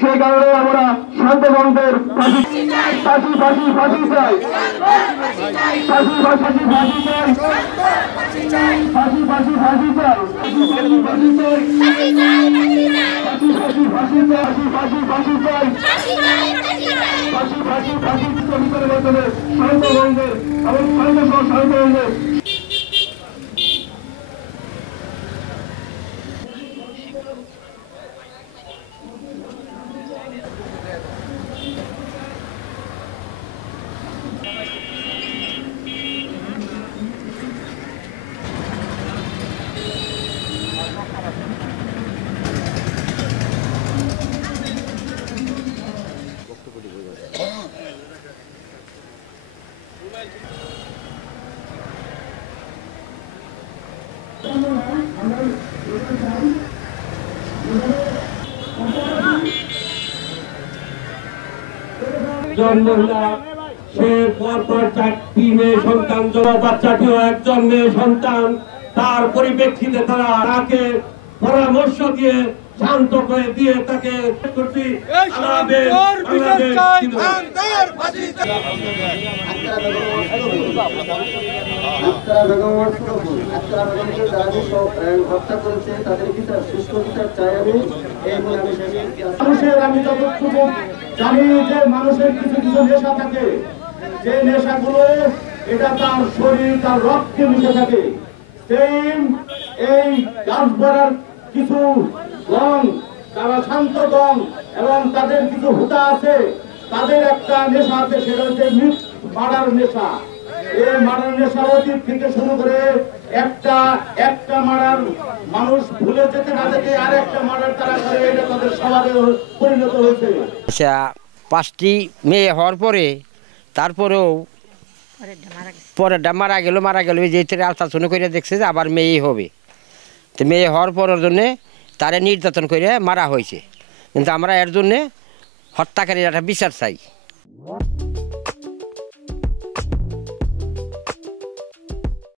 সেই কারণে আমরা শান্ত বন্ধের ফাঁসি ফাঁসি ফাঁসি ফাঁসি চাই, ফাঁসি ফাঁসি ফাঁসি চাই, ফাঁসি ফাঁসি ফাঁসি চাই, ফাঁসি চাই, ফাঁসি ফাঁসি ফাঁসি চাই, ফাঁসি ফাঁসি চাই, ফাঁসি ফাঁসি ফাঁসি বিচারের মাধ্যমে শান্ত বন্ধের এবং শান্ত শান্ত বন্ধের সে পরপর 4টি মেয়ে সন্তান, বাচ্চাটিও একজন মেয়ে সন্তান। তার পরিপ্রেক্ষিতে তারা তাকে পরামর্শ দিয়ে শান্ত করে দিয়ে তাকে মানুষের আমি যতটুকু জানি যে মানুষের কিছু কিছু নেশা থাকে, যে নেশাগুলো এটা তার শরীর তার রক্তে মিশে থাকে। এই গাছপালার কিছু গণ, তারা শান্ত গণ এবং তাদের কিছু হুতা আছে, তাদের একটা নেশা আছে, সেটা হচ্ছে মারার নেশা। এই মারার নেশা অতীত থেকে শুরু করে একটা মারার মানুষ ভুলে যেতে না যেতে আর একটা মারার তারা করে, এটা তাদের স্বভাবে পরিণত হয়েছে। 5টি মেয়ে হওয়ার পরে তারপরেও পরেরটা মারা গেল যে আলট্রাসাউন্ড করে দেখছে যে আবার মেয়ে হবে। তো মেয়ে হওয়ার পরের জন্যে তারে নির্যাতন করে মারা হয়েছে। কিন্তু আমরা এর জন্যে হত্যাকারীর একটা বিচার চাই।